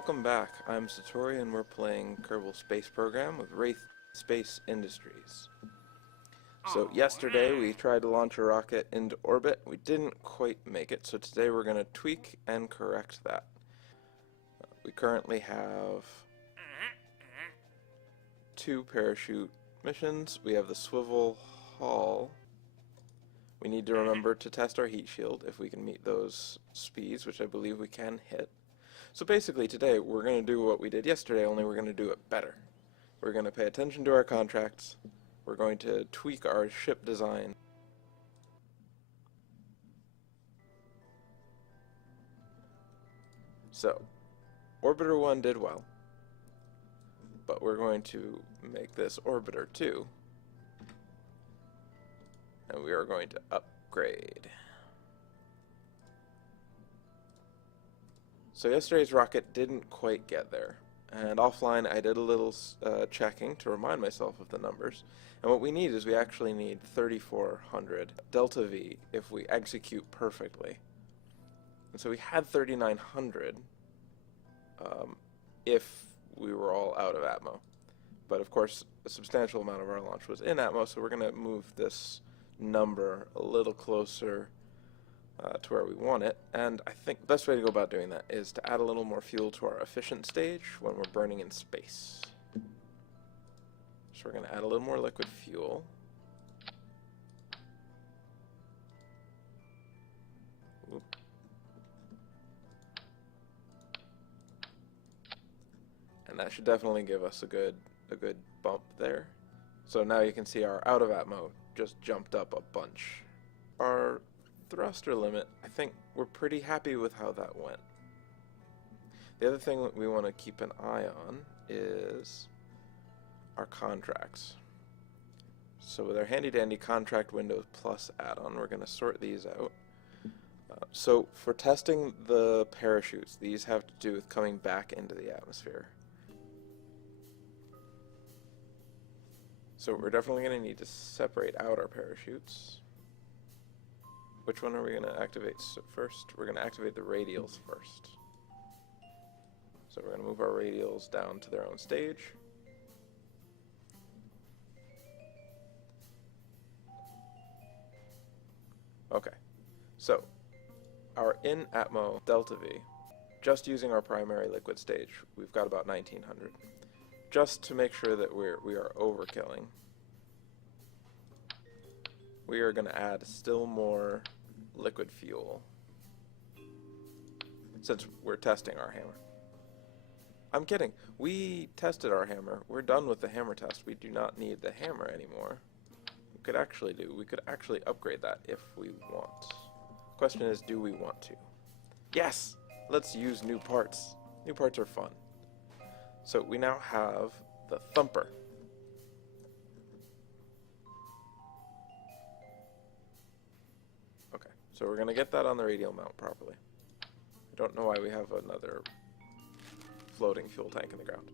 Welcome back. I'm Satorri and we're playing Kerbal Space Program with Wraith Space Industries. So yesterday we tried to launch a rocket into orbit. We didn't quite make it, so today we're going to tweak and correct that. We currently have 2 parachute missions. We have the swivel hull. We need to remember to test our heat shield if we can meet those speeds, which I believe we can hit. So basically today we're going to do what we did yesterday, only we're going to do it better. We're going to pay attention to our contracts. We're going to tweak our ship design. So, Orbiter 1 did well, but we're going to make this Orbiter 2, and we are going to upgrade. So yesterday's rocket didn't quite get there, and offline I did a little checking to remind myself of the numbers, and what we need is we actually need 3,400 delta V if we execute perfectly. And so we had 3,900 if we were all out of Atmo. But of course a substantial amount of our launch was in Atmo, so we're going to move this number a little closer to where we want it, and I think the best way to go about doing that is to add a little more fuel to our efficient stage when we're burning in space. So we're going to add a little more liquid fuel. Oop. And that should definitely give us a good bump there. So now you can see our out of Atmo just jumped up a bunch. Our thruster limit, I think we're pretty happy with how that went. The other thing that we want to keep an eye on is our contracts. So with our handy dandy contract Windows Plus add-on, we're going to sort these out. So for testing the parachutes, these have to do with coming back into the atmosphere. So we're definitely going to need to separate out our parachutes. Which one are we going to activate first? We're going to activate the radials first. So we're going to move our radials down to their own stage. Okay, so our in Atmo delta V, just using our primary liquid stage, we've got about 1900. Just to make sure that we are overkilling, we are going to add still more liquid fuel since we're testing our hammer. I'm kidding. We tested our hammer. We're done with the hammer test. We do not need the hammer anymore. We could actually upgrade that if we want. Question is, do we want to? Yes! Let's use new parts. New parts are fun. So we now have the thumper. Okay, so we're going to get that on the radial mount properly. I don't know why we have another floating fuel tank in the ground.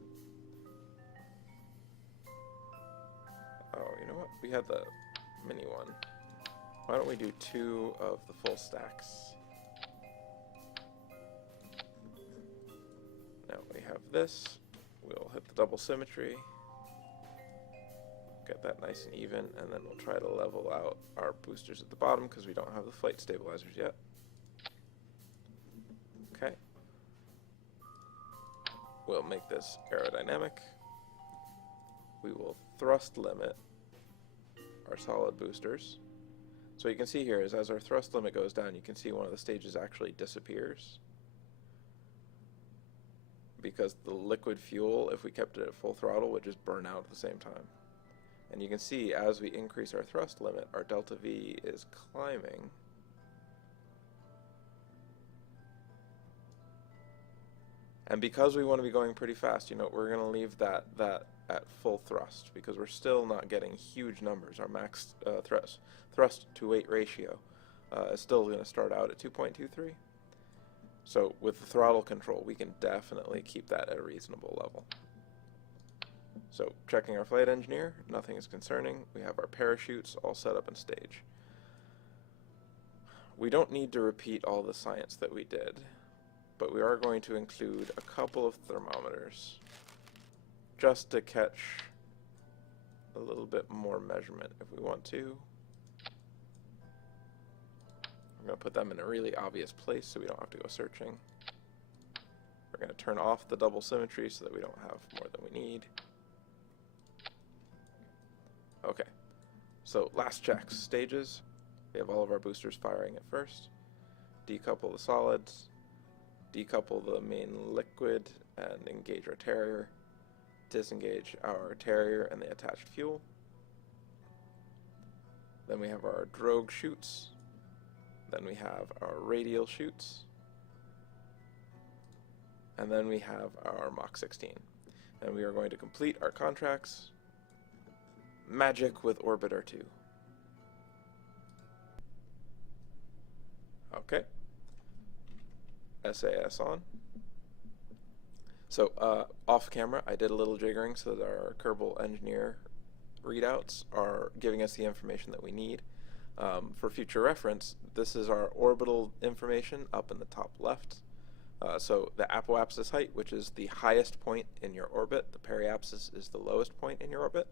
Oh, you know what? We had the mini one. Why don't we do 2 of the full stacks? Now we have this. We'll hit the double symmetry, get that nice and even, and then we'll try to level out our boosters at the bottom because we don't have the flight stabilizers yet. Okay. We'll make this aerodynamic. We will thrust limit our solid boosters. So you can see here is as our thrust limit goes down, you can see one of the stages actually disappears, because the liquid fuel, if we kept it at full throttle, would just burn out at the same time. And you can see as we increase our thrust limit, our delta V is climbing. And because we want to be going pretty fast, you know, we're going to leave that at full thrust because we're still not getting huge numbers. Our max thrust to weight ratio is still going to start out at 2.23. So with the throttle control, we can definitely keep that at a reasonable level. So checking our flight engineer, nothing is concerning. We have our parachutes all set up in stage. We don't need to repeat all the science that we did. but we are going to include a couple of thermometers just to catch a little bit more measurement if we want to. I'm going to put them in a really obvious place so we don't have to go searching. We're going to turn off the double symmetry so that we don't have more than we need. Okay, so last checks. Stages. We have all of our boosters firing at first. Decouple the solids. Decouple the main liquid and engage our Terrier. Disengage our Terrier and the attached fuel. Then we have our drogue chutes. Then we have our radial chutes. And then we have our Mach 16. And we are going to complete our contracts. Magic with Orbiter 2. Okay. SAS on. So, off camera, I did a little jiggering so that our Kerbal engineer readouts are giving us the information that we need. For future reference, this is our orbital information up in the top left. So the apoapsis height, which is the highest point in your orbit, the periapsis is the lowest point in your orbit,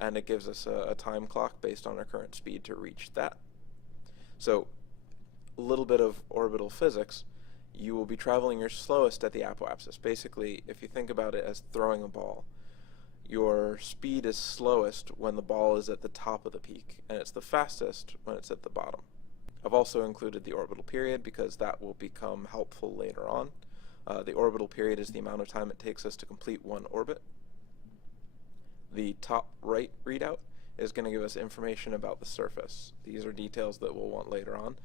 and it gives us a time clock based on our current speed to reach that. So a little bit of orbital physics. You will be traveling your slowest at the apoapsis. Basically, if you think about it as throwing a ball, your speed is slowest when the ball is at the top of the peak, and it's the fastest when it's at the bottom. I've also included the orbital period because that will become helpful later on. The orbital period is the amount of time it takes us to complete one orbit. The top right readout is going to give us information about the surface. These are details that we'll want later on.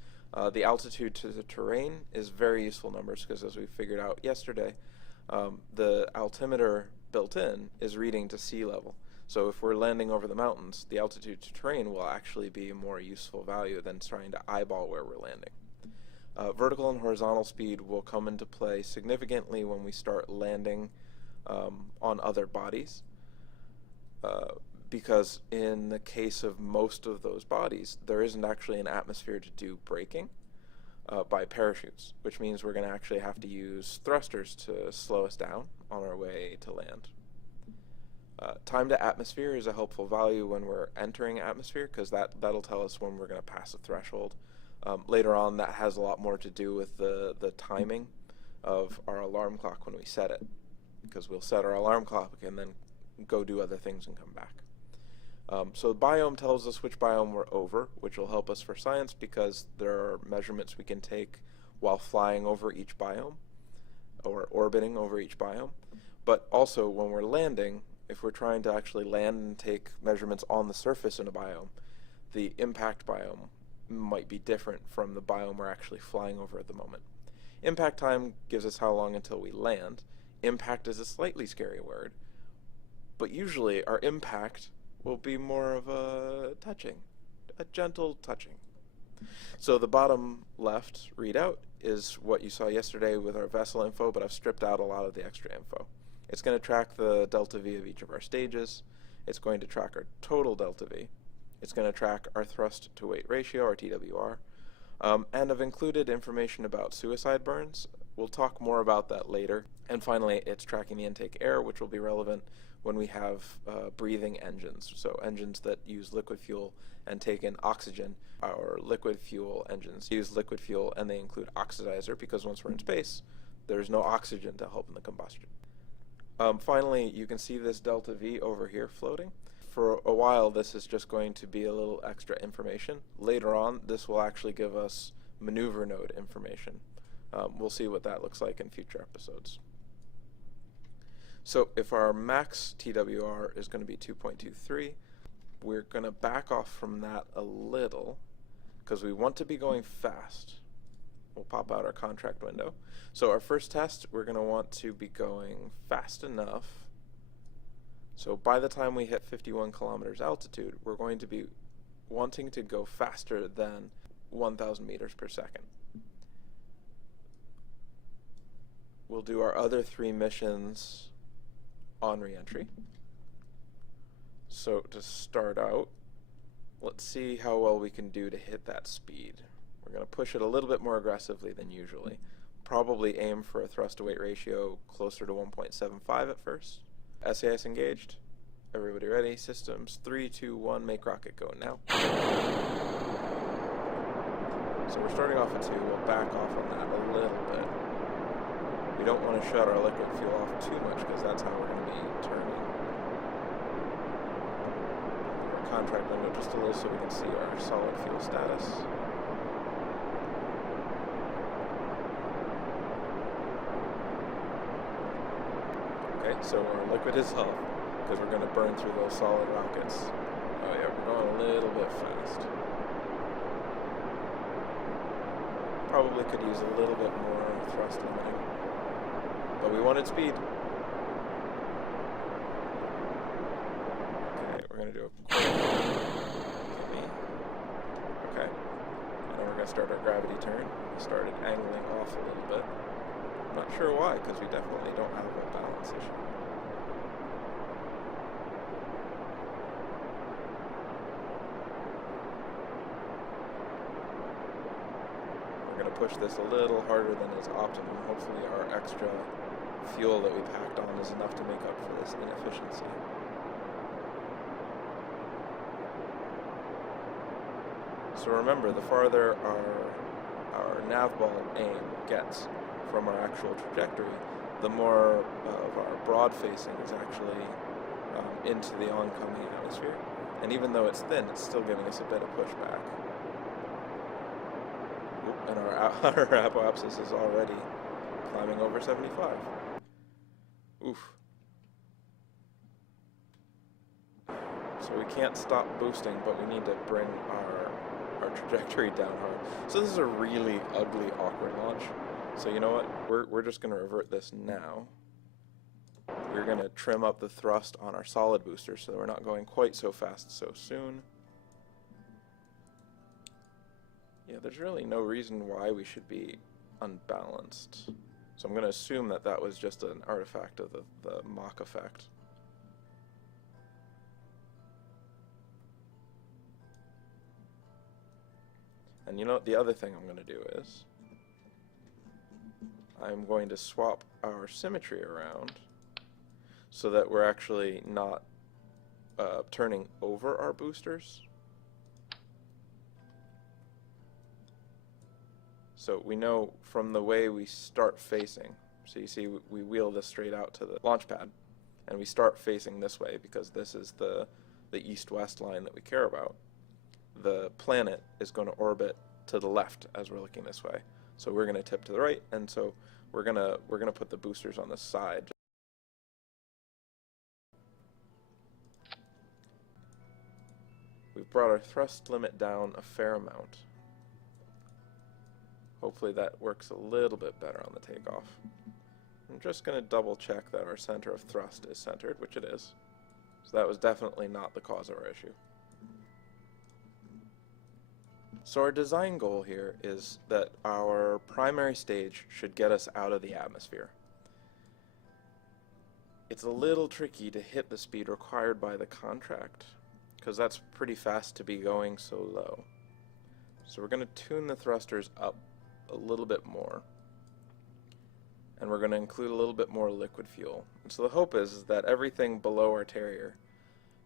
The altitude to the terrain is very useful numbers because, as we figured out yesterday, the altimeter built in is reading to sea level. So if we're landing over the mountains, the altitude to terrain will actually be a more useful value than trying to eyeball where we're landing. Vertical and horizontal speed will come into play significantly when we start landing on other bodies, because in the case of most of those bodies, there isn't actually an atmosphere to do braking by parachutes, which means we're going to actually have to use thrusters to slow us down on our way to land. Time to atmosphere is a helpful value when we're entering atmosphere because that'll tell us when we're going to pass a threshold. Later on, that has a lot more to do with the timing of our alarm clock when we set it, because we'll set our alarm clock and then go do other things and come back. So the biome tells us which biome we're over, which will help us for science because there are measurements we can take while flying over each biome or orbiting over each biome. But also when we're landing, if we're trying to actually land and take measurements on the surface in a biome, the impact biome might be different from the biome we're actually flying over at the moment. Impact time gives us how long until we land. Impact is a slightly scary word, but usually our impact will be more of a touching, a gentle touching. So the bottom left readout is what you saw yesterday with our vessel info, but I've stripped out a lot of the extra info. It's going to track the delta V of each of our stages. It's going to track our total delta V. It's going to track our thrust to weight ratio, our TWR. And I've included information about suicide burns. We'll talk more about that later. And finally, it's tracking the intake air, which will be relevant when we have breathing engines. So engines that use liquid fuel and take in oxygen. Our liquid fuel engines use liquid fuel and they include oxidizer because once we're in space, there's no oxygen to help in the combustion. Finally, you can see this delta V over here floating. For a while, this is just going to be a little extra information. Later on, this will actually give us maneuver node information. We'll see what that looks like in future episodes. So if our max TWR is going to be 2.23, we're going to back off from that a little because we want to be going fast. We'll pop out our contract window. So our first test, we're going to want to be going fast enough. So by the time we hit 51 kilometers altitude, we're going to be wanting to go faster than 1,000 meters per second. We'll do our other 3 missions on re-entry. So to start out, let's see how well we can do to hit that speed. We're going to push it a little bit more aggressively than usually. probably aim for a thrust to weight ratio closer to 1.75 at first. SAS engaged. Everybody ready? Systems 3, 2, 1, make rocket go now. So we're starting off at 2, we'll back off on that a little bit. We don't want to shut our liquid fuel off too much because that's how we're going to be turning. Our contract window just a little so we can see our solid fuel status. Okay, so our liquid is off because we're going to burn through those solid rockets. Oh yeah, we're going a little bit fast. Probably could use a little bit more thrust limiting, but we wanted speed. Okay, we're going to do a quick gimme. Okay, and then we're going to start our gravity turn. We started angling off a little bit. I'm not sure why, because we definitely don't have a balance issue. We're going to push this a little harder than is optimum. Hopefully our extra fuel that we packed on is enough to make up for this inefficiency. So remember, the farther our nav ball aim gets from our actual trajectory, the more of our broad facing is actually into the oncoming atmosphere. And even though it's thin, it's still giving us a bit of pushback. Oop, and our apoapsis is already climbing over 75. Oof. So we can't stop boosting, but we need to bring our trajectory down hard. So this is a really ugly, awkward launch. So you know what? We're just going to revert this now. We're going to trim up the thrust on our solid booster so that we're not going quite so fast so soon. Yeah, there's really no reason why we should be unbalanced. So I'm going to assume that that was just an artifact of the Mach effect. And you know what the other thing I'm going to do is, I'm going to swap our symmetry around so that we're actually not turning over our boosters. So we know from the way we start facing, so you see we wheel this straight out to the launch pad, and we start facing this way because this is the east-west line that we care about. The planet is going to orbit to the left as we're looking this way. So we're going to tip to the right, and so we're gonna put the boosters on the side. We've brought our thrust limit down a fair amount. Hopefully that works a little bit better on the takeoff. I'm just going to double check that our center of thrust is centered, which it is. So that was definitely not the cause of our issue. So our design goal here is that our primary stage should get us out of the atmosphere. It's a little tricky to hit the speed required by the contract, because that's pretty fast to be going so low. So we're going to tune the thrusters up a little bit more, and we're going to include a little bit more liquid fuel. And so the hope is that everything below our Terrier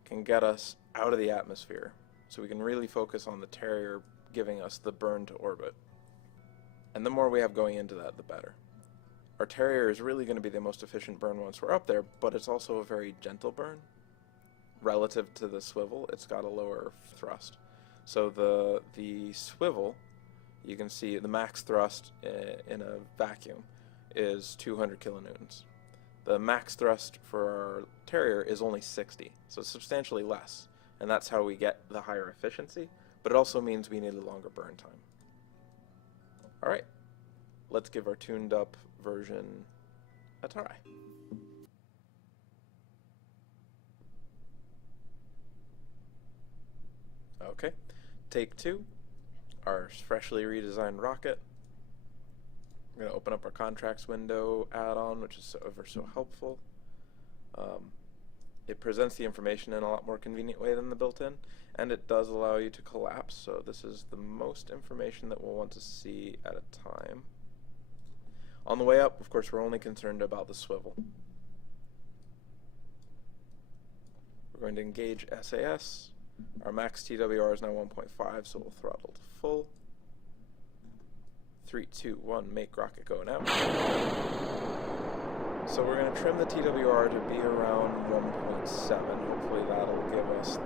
can get us out of the atmosphere, so we can really focus on the Terrier giving us the burn to orbit. And the more we have going into that, the better. Our Terrier is really going to be the most efficient burn once we're up there, but it's also a very gentle burn. Relative to the swivel, it's got a lower thrust. So the swivel, you can see the max thrust in a vacuum is 200 kilonewtons. The max thrust for our Terrier is only 60, so it's substantially less. And that's how we get the higher efficiency, but it also means we need a longer burn time. Alright, let's give our tuned up version a try. Okay, take 2, our freshly redesigned rocket. We're going to open up our contracts window add-on, which is ever so helpful. It presents the information in a lot more convenient way than the built-in, and it does allow you to collapse, so this is the most information that we'll want to see at a time. On the way up, of course, we're only concerned about the swivel. We're going to engage SAS. Our max TWR is now 1.5, so we'll throttle to full. 3, 2, 1, make rocket go now. So we're going to trim the TWR to be around 1.7. Hopefully that'll give us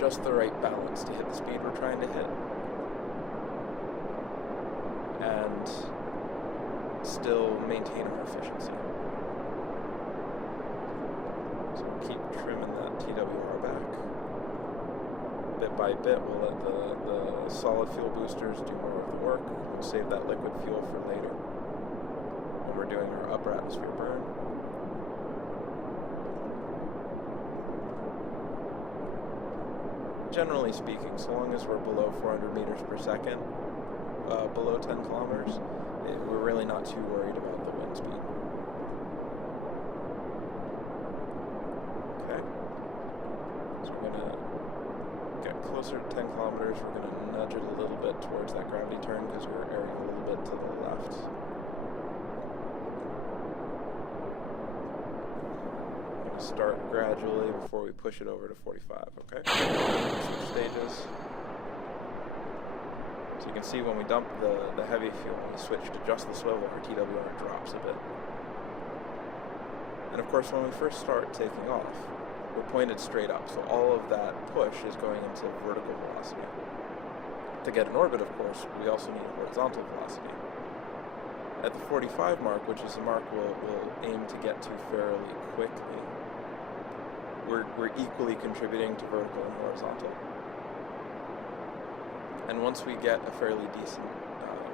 just the right balance to hit the speed we're trying to hit. And still maintain our efficiency. So we'll keep trimming that TWR back. Bit by bit, we'll let the solid fuel boosters do more of the work. We'll save that liquid fuel for later when we're doing our upper atmosphere burn. Generally speaking, so long as we're below 400 meters per second, below 10 kilometers, we're really not too worried about the wind speed. Okay. So we're going to get closer to 10 kilometers. We're going to nudge it a little bit towards that gravity turn because we're airing a little bit to the left. We're going to start gradually before we push it over to 45, okay? Switch stages. So you can see when we dump the heavy fuel and we switch to just the swivel, our TWR drops a bit. And of course, when we first start taking off, we're pointed straight up, so all of that push is going into vertical velocity. To get an orbit, of course, we also need a horizontal velocity. At the 45 mark, which is the mark we'll aim to get to fairly quickly, we're equally contributing to vertical and horizontal. And once we get a fairly decent,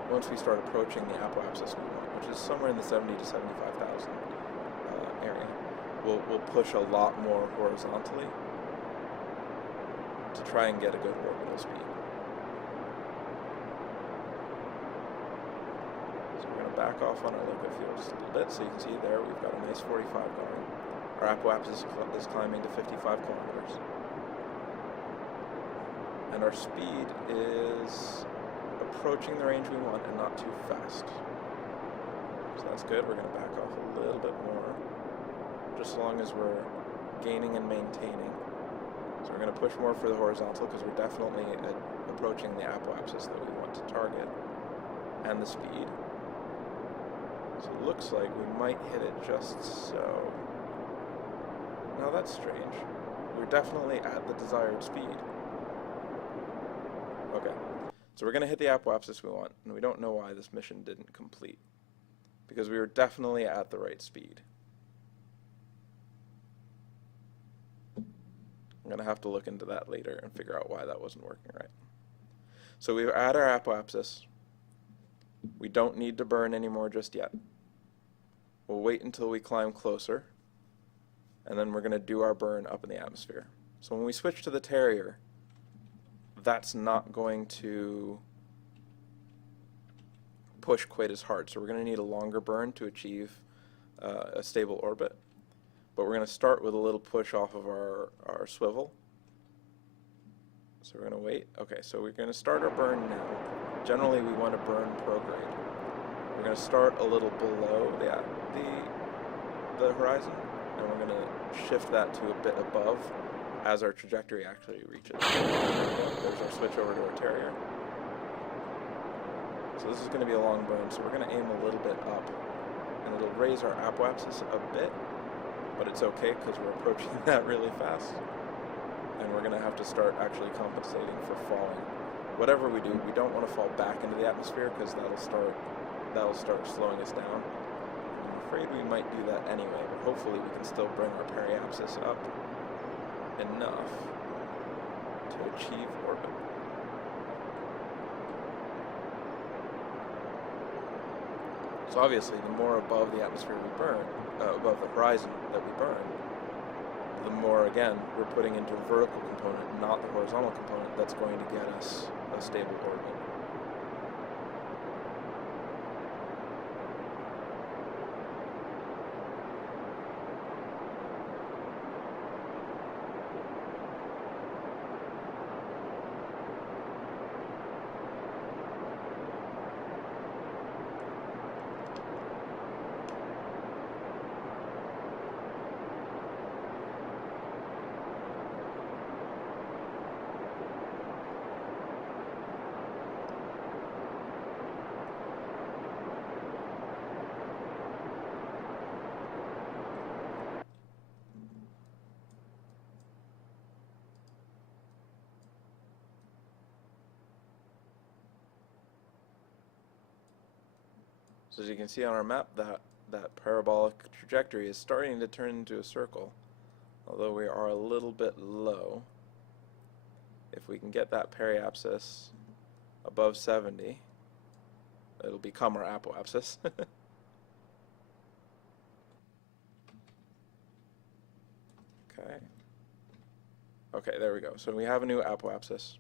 once we start approaching the apoapsis we want, which is somewhere in the 70 to 75,000 area, we'll push a lot more horizontally to try and get a good orbital speed. So we're going to back off on our liquid fuel just a little bit, so you can see there we've got a nice 45 going. Our apoapsis is climbing to 55 kilometers. And our speed is approaching the range we want and not too fast. So that's good. We're going to back off a little bit more, just as long as we're gaining and maintaining. So we're going to push more for the horizontal because we're definitely approaching the apoapsis that we want to target, and the speed. So it looks like we might hit it just so. Now that's strange. We're definitely at the desired speed. Okay, so we're going to hit the apoapsis we want, and we don't know why this mission didn't complete, because we were definitely at the right speed. I'm going to have to look into that later and figure out why that wasn't working right. So we're at our apoapsis. We don't need to burn anymore just yet. We'll wait until we climb closer, and then we're going to do our burn up in the atmosphere. So when we switch to the Terrier, that's not going to push quite as hard. So we're going to need a longer burn to achieve a stable orbit. But we're going to start with a little push off of our swivel. So we're going to wait. Okay, so we're going to start our burn now. Generally, we want to burn prograde. We're going to start a little below the horizon, and we're going to shift that to a bit above as our trajectory actually reaches. There's our switch over to our Terrier. So this is going to be a long burn, so we're going to aim a little bit up, and it'll raise our apoapsis a bit, but it's okay because we're approaching that really fast, and we're going to have to start actually compensating for falling. Whatever we do, we don't want to fall back into the atmosphere because that'll start slowing us down. I'm afraid we might do that anyway, but hopefully we can still bring our periapsis up enough to achieve orbit. So obviously, the more above the atmosphere we burn, above the horizon that we burn, the more, again, we're putting into a vertical component, not the horizontal component, that's going to get us a stable orbit. So as you can see on our map, that parabolic trajectory is starting to turn into a circle, although we are a little bit low. If we can get that periapsis above 70, it'll become our apoapsis. Okay. Okay, there we go. So we have a new apoapsis.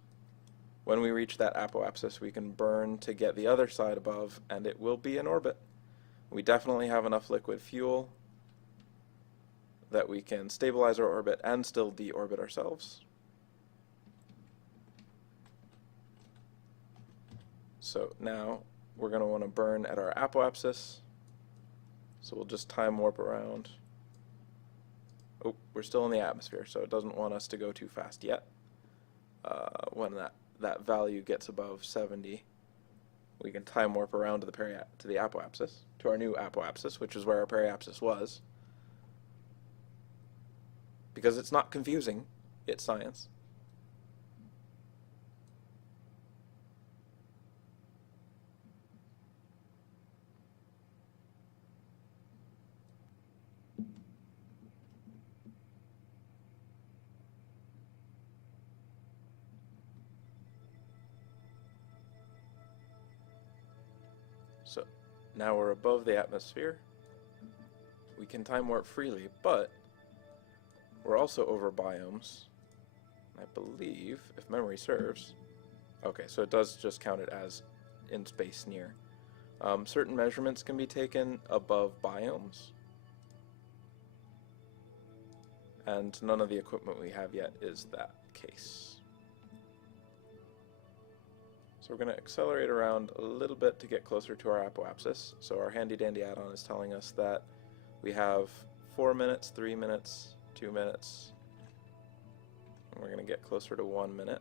When we reach that apoapsis, we can burn to get the other side above, and it will be in orbit. We definitely have enough liquid fuel that we can stabilize our orbit and still deorbit ourselves. So now we're going to want to burn at our apoapsis. So we'll just time warp around. Oh, we're still in the atmosphere, so it doesn't want us to go too fast yet. When that value gets above 70, we can time warp around to the apoapsis, to our new apoapsis, which is where our periapsis was. Because it's not confusing, it's science. So now we're above the atmosphere. We can time warp freely, but we're also over biomes. I believe, if memory serves. Okay, so it does just count it as in space near. Certain measurements can be taken above biomes, and none of the equipment we have yet is that case. So we're going to accelerate around a little bit to get closer to our apoapsis. So our handy dandy add-on is telling us that we have 4 minutes, 3 minutes, 2 minutes, and we're going to get closer to 1 minute.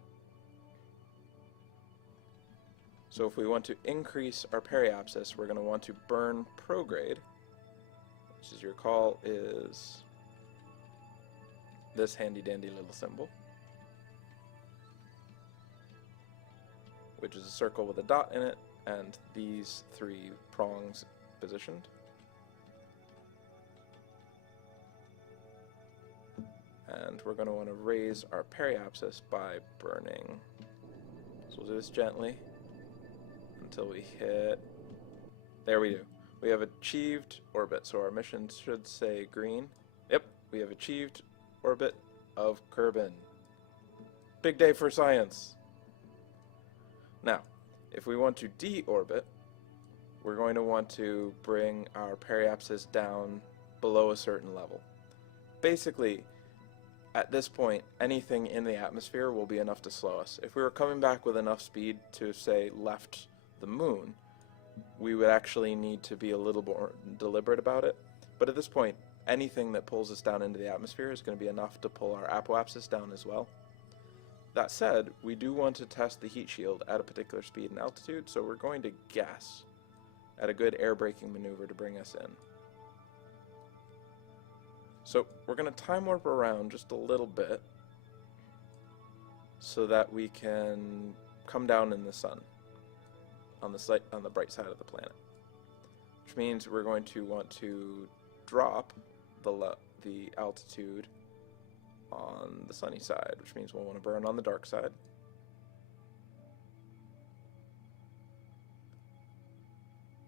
So if we want to increase our periapsis, we're going to want to burn prograde, which, as you recall, is this handy dandy little symbol, which is a circle with a dot in it, and these 3 prongs positioned. And we're going to want to raise our periapsis by burning. So we'll do this gently until we hit... There we do. We have achieved orbit, so our mission should say green. Yep, we have achieved orbit of Kerbal. Big day for science! Now, if we want to deorbit, we're going to want to bring our periapsis down below a certain level. Basically, at this point, anything in the atmosphere will be enough to slow us. If we were coming back with enough speed to, say, left the moon, we would actually need to be a little more deliberate about it. But at this point, anything that pulls us down into the atmosphere is going to be enough to pull our apoapsis down as well. That said, we do want to test the heat shield at a particular speed and altitude, so we're going to guess at a good air braking maneuver to bring us in. So we're going to time warp around just a little bit so that we can come down in the sun on the bright side of the planet, which means we're going to want to drop the altitude on the sunny side, which means we'll want to burn on the dark side.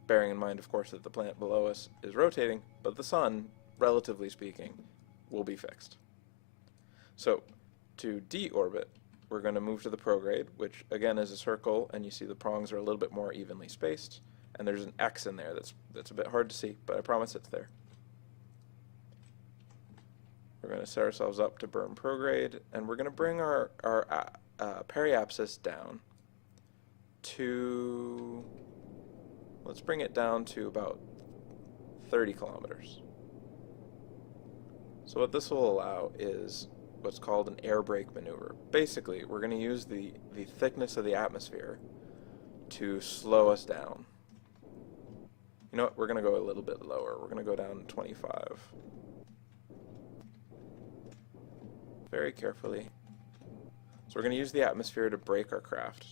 Bearing in mind, of course, that the planet below us is rotating, but the sun, relatively speaking, will be fixed. So, to deorbit, we're going to move to the prograde, which again is a circle, and you see the prongs are a little bit more evenly spaced, and there's an X in there that's a bit hard to see, but I promise it's there. We're going to set ourselves up to burn prograde, and we're going to bring our periapsis down to, let's bring it down to about 30 kilometers. So what this will allow is what's called an air brake maneuver. Basically, we're going to use the thickness of the atmosphere to slow us down. You know what, we're going to go a little bit lower. We're going to go down 25. Very carefully. So we're going to use the atmosphere to brake our craft.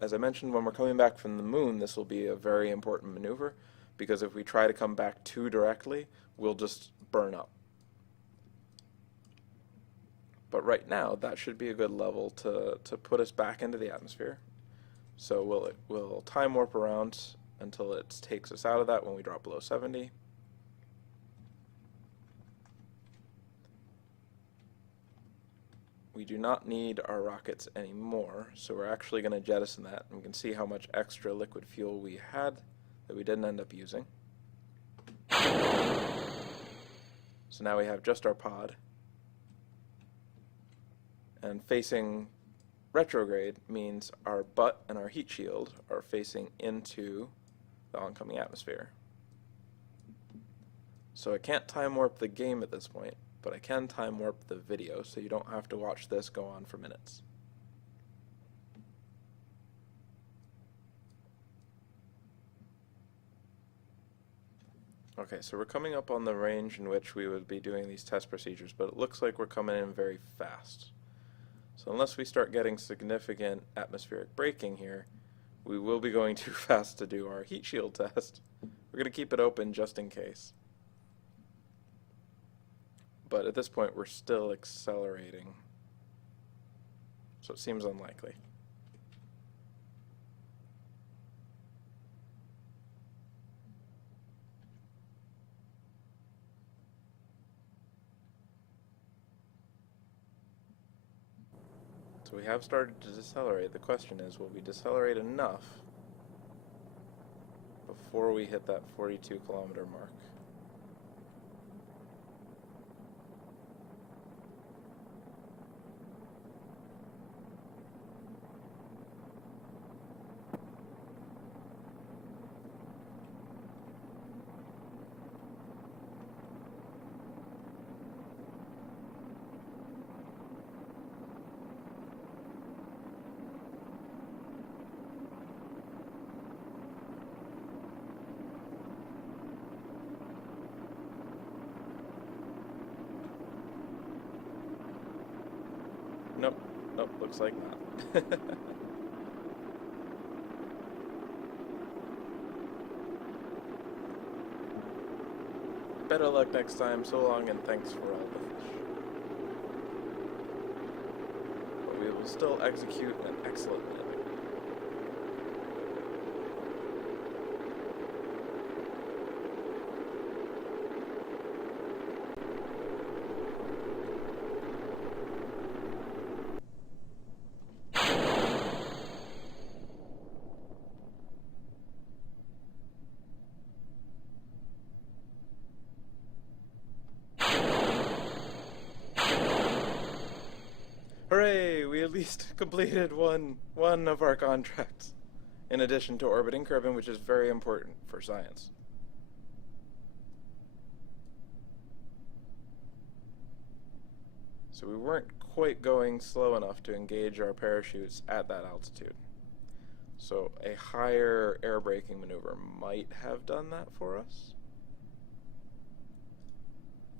As I mentioned, when we're coming back from the moon, this will be a very important maneuver, because if we try to come back too directly, we'll just burn up. But right now, that should be a good level to put us back into the atmosphere. So we'll time warp around until it takes us out of that when we drop below 70. We do not need our rockets anymore, so we're actually going to jettison that. And we can see how much extra liquid fuel we had that we didn't end up using. So now we have just our pod. And facing retrograde means our butt and our heat shield are facing into the oncoming atmosphere. So I can't time warp the game at this point, but I can time warp the video, so you don't have to watch this go on for minutes. Okay, so we're coming up on the range in which we would be doing these test procedures, but it looks like we're coming in very fast. So unless we start getting significant atmospheric braking here, we will be going too fast to do our heat shield test. We're going to keep it open just in case. But at this point, we're still accelerating. So it seems unlikely. So we have started to decelerate. The question is, will we decelerate enough before we hit that 42-kilometer mark? Nope, looks like not. Better luck next time, so long, and thanks for all the fish. But we will still execute an excellent minute. Hooray! We at least completed one of our contracts, in addition to orbiting Kerbal, which is very important for science. So we weren't quite going slow enough to engage our parachutes at that altitude. So a higher air braking maneuver might have done that for us.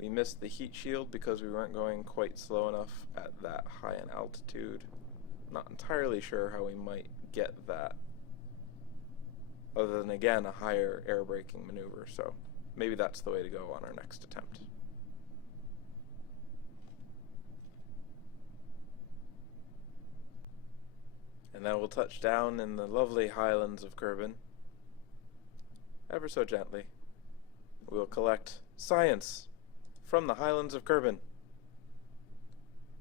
We missed the heat shield because we weren't going quite slow enough at that high an altitude. Not entirely sure how we might get that, other than, again, a higher air braking maneuver, so maybe that's the way to go on our next attempt. And then we'll touch down in the lovely highlands of Kerbal. Ever so gently. We'll collect science from the highlands of Kerbal.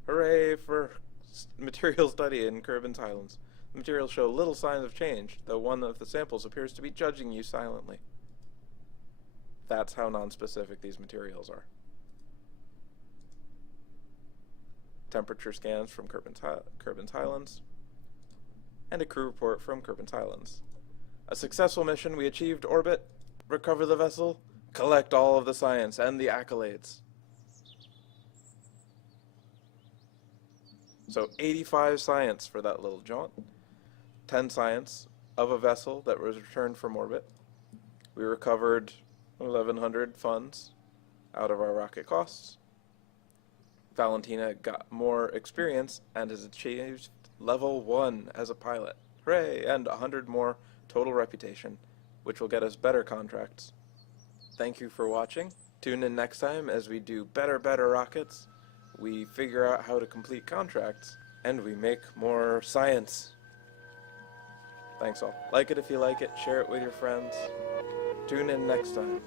Hooray for material study in Kerbal's highlands. The materials show little signs of change, though one of the samples appears to be judging you silently. That's how nonspecific these materials are. Temperature scans from Kerbal's highlands, and a crew report from Kerbal's highlands. A successful mission. We achieved orbit, recover the vessel, collect all of the science and the accolades. So 85 science for that little jaunt, 10 science of a vessel that was returned from orbit. We recovered 1,100 funds out of our rocket costs. Valentina got more experience and has achieved level 1 as a pilot. Hooray! And 100 more total reputation, which will get us better contracts. Thank you for watching. Tune in next time as we do better rockets, we figure out how to complete contracts, and we make more science. Thanks all. Like it if you like it, share it with your friends. Tune in next time.